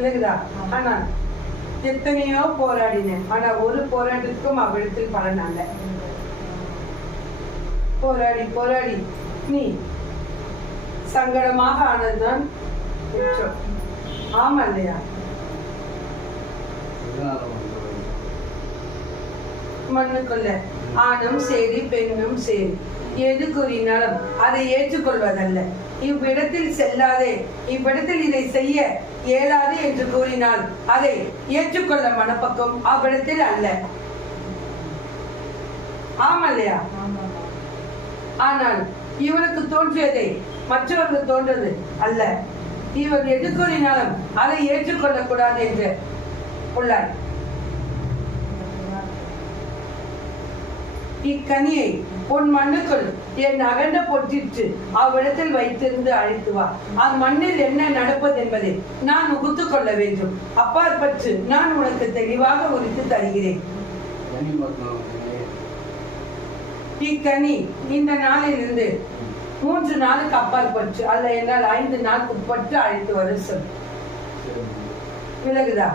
விலகுதா? ஆனால் எத்தனையோ போராடினேன். ஆனா ஒரு போராட்டத்துக்கும் அவ்விடத்தில் பலன் அல்ல. போராடி போராடி நீ சங்கடமாக ஆனதுதான் குற்றம். ஆமா இல்லையா? மண்ணுக்குள்ள ஆணும் சரி பெண்ணும் சரி, எது கூறினாலும் அதை ஏற்றுக்கொள்வதல்ல. இவ்விடத்தில் செல்லாதே, இவ்விடத்தில் இதை செய்ய இயலாது என்று கூறினால் அதை ஏற்றுக்கொள்ள மனப்பக்கம் அவ்விடத்தில் அல்ல. ஆமல்லையா? ஆனால் இவனுக்கு தோன்றியதை மற்றவர்கள் தோன்றது அல்ல. இவர் எது கூறினாலும் அதை ஏற்றுக்கொள்ளக் கூடாது என்று உள்ளார். இக்கனியை உன் மண்ணுக்குள் என் அகண்ட பொற்றிட்டு அவ்விடத்தில் வைத்திருந்து அழைத்து வா. அம்மண்ணில் என்ன நடப்பது என்பதை நான் உகுத்து கொள்ள வேண்டும். அப்பாற்பட்டு நான் உனக்கு தெளிவாக உரித்து தருகிறேன். இக்கனி இந்த நாளிலிருந்து 3 நாளுக்கு அப்பாற்பட்டு அல்ல என்றால் 5 நாளுக்கு உட்பட்டு அழைத்து வர சொல். விலகுதா?